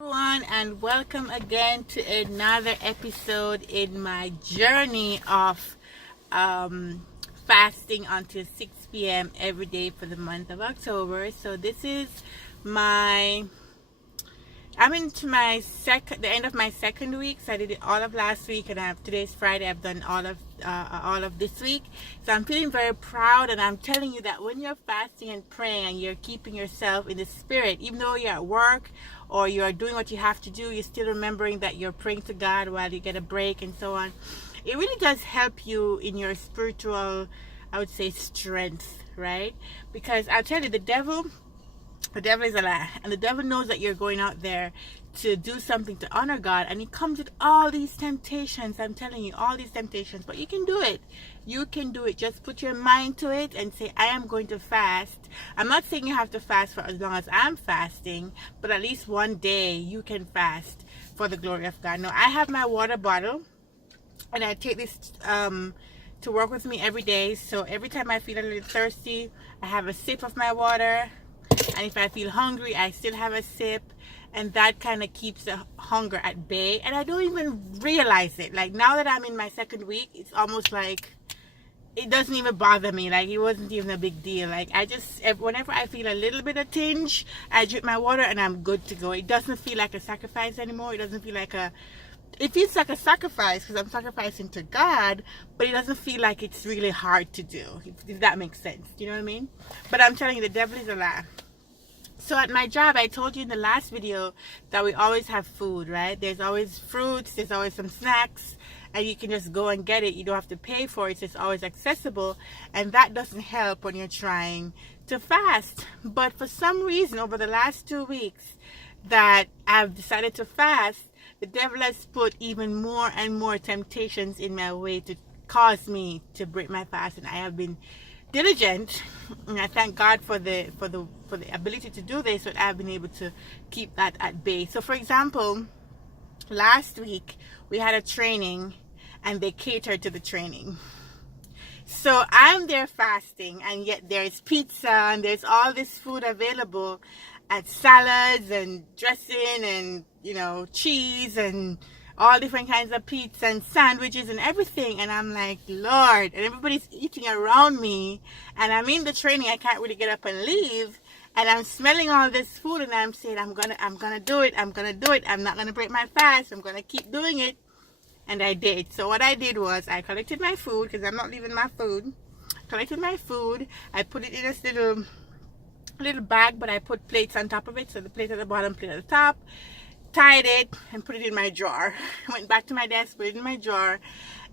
Everyone, and welcome again to another episode in my journey of fasting until 6 p.m. every day for the month of October. So this is my I'm into the end of my second week. So I did it all of last week, and today's Friday. I've done all of this week. So I'm feeling very proud, and I'm telling you that when you're fasting and praying and you're keeping yourself in the spirit, even though you're at work or you're doing what you have to do, you're still remembering that you're praying to God while you get a break and so on. It really does help you in your spiritual, I would say, strength, right? Because I'll tell you, the devil is a lie, and the devil knows that you're going out there to do something to honor God, and he comes with all these temptations. I'm telling you, all these temptations, but you can do it. You can do it. Just put your mind to it and say, I am going to fast. I'm not saying you have to fast for as long as I'm fasting, but at least one day you can fast for the glory of God. Now, I have my water bottle, and I take this to work with me every day. So every time I feel a little thirsty, I have a sip of my water. And if I feel hungry, I still have a sip, and that kind of keeps the hunger at bay, and I don't even realize it. Like, now that I'm in my second week, it's almost like it doesn't even bother me. Like, it wasn't even a big deal. Like, whenever I feel a little bit of tinge, I drink my water and I'm good to go. It doesn't feel like a sacrifice anymore. It doesn't feel like it feels like a sacrifice because I'm sacrificing to God, but it doesn't feel like it's really hard to do, if that makes sense. You know what I mean? But I'm telling you, the devil is a lie. So at my job, I told you in the last video that we always have food, right? There's always fruits, there's always some snacks, and you can just go and get it. You don't have to pay for it. It's always accessible, and that doesn't help when you're trying to fast. But for some reason, over the last 2 weeks that I've decided to fast, the devil has put even more and more temptations in my way to cause me to break my fast, and I have been diligent, and I thank God for the ability to do this, but I've been able to keep that at bay. So for example, last week we had a training and they catered to the training. So I'm there fasting, and yet there's pizza and there's all this food available, and salads and dressing and cheese and all different kinds of pizza and sandwiches and everything. And I'm like, Lord, and everybody's eating around me, and I'm in the training. I can't really get up and leave, and I'm smelling all this food, and I'm saying, I'm gonna do it. I'm not gonna break my fast. I'm gonna keep doing it. And I did. So what I did was I collected my food, because I'm not leaving my food. Collected my food. I put it in this little bag, but I put plates on top of it. So the plate at the bottom, plate at the top. Tied it and put it in my drawer. Went back to my desk, put it in my drawer,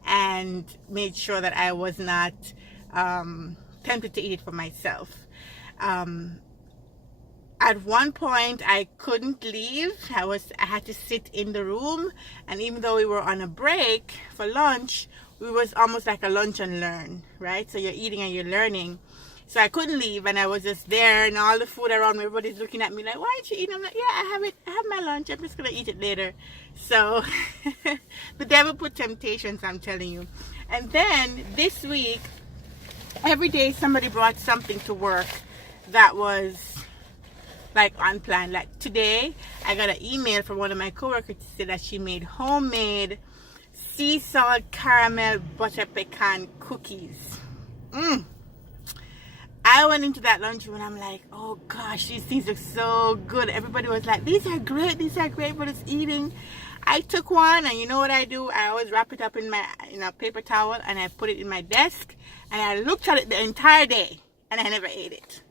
and made sure that I was not tempted to eat it for myself. At one point I couldn't leave. I had to sit in the room, and even though we were on a break for lunch, it was almost like a lunch and learn, right? So you're eating and you're learning. So I couldn't leave, and I was just there, and all the food around me, everybody's looking at me like, why aren't you eating? I'm like, yeah, I have my lunch. I'm just going to eat it later. So the devil put temptations, I'm telling you. And then this week, every day somebody brought something to work that was like unplanned. Like today, I got an email from one of my coworkers to say that she made homemade sea salt caramel butter pecan cookies. I went into that lunchroom and I'm like, oh gosh, these things look so good. Everybody was like, these are great, but it's eating. I took one, and you know what I do? I always wrap it up in my paper towel, and I put it in my desk, and I looked at it the entire day, and I never ate it.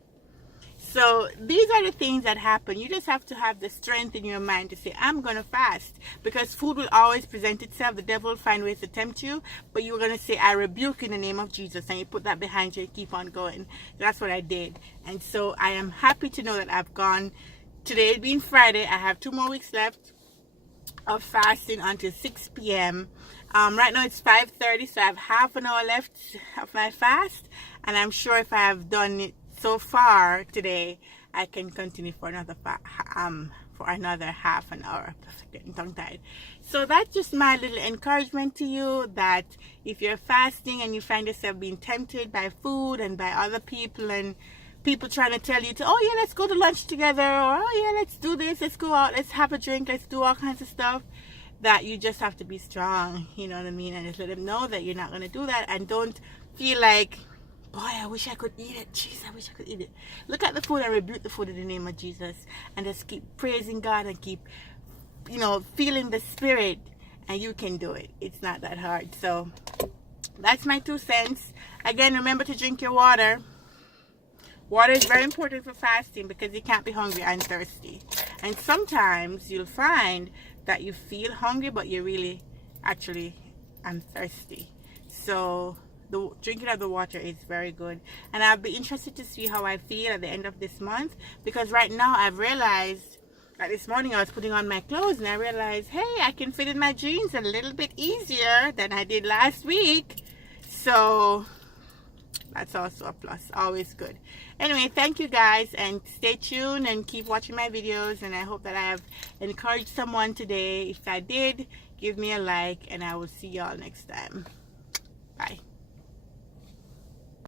So these are the things that happen. You just have to have the strength in your mind to say, I'm going to fast, because food will always present itself. The devil will find ways to tempt you, but you're going to say, I rebuke in the name of Jesus, and you put that behind you and keep on going. That's what I did. And so I am happy to know that I've gone, today being Friday, I have 2 more weeks left of fasting until 6 p.m. Right now it's 5:30, so I have half an hour left of my fast, and I'm sure if I have done it so far today, I can continue for another half an hour. Getting tongue-tied. So that's just my little encouragement to you, that if you're fasting and you find yourself being tempted by food and by other people and people trying to tell you to, oh yeah, let's go to lunch together, or oh yeah, let's do this, let's go out, let's have a drink, let's do all kinds of stuff, that you just have to be strong, you know what I mean, and just let them know that you're not going to do that, and don't feel like, boy, I wish I could eat it, jeez, I wish I could eat it. Look at the food and rebuke the food in the name of Jesus, and just keep praising God and keep, you know, feeling the Spirit, and you can do it. It's not that hard. So that's my 2 cents. Again, remember to drink your water. Water is very important for fasting because you can't be hungry and thirsty. And sometimes you'll find that you feel hungry, but you're really actually thirsty. So the drinking of the water is very good. And I'll be interested to see how I feel at the end of this month, because right now I've realized that this morning I was putting on my clothes and I realized, hey, I can fit in my jeans a little bit easier than I did last week. So that's also a plus. Always good. Anyway, thank you guys, and stay tuned and keep watching my videos, and I hope that I have encouraged someone today. If I did, give me a like, and I will see y'all next time.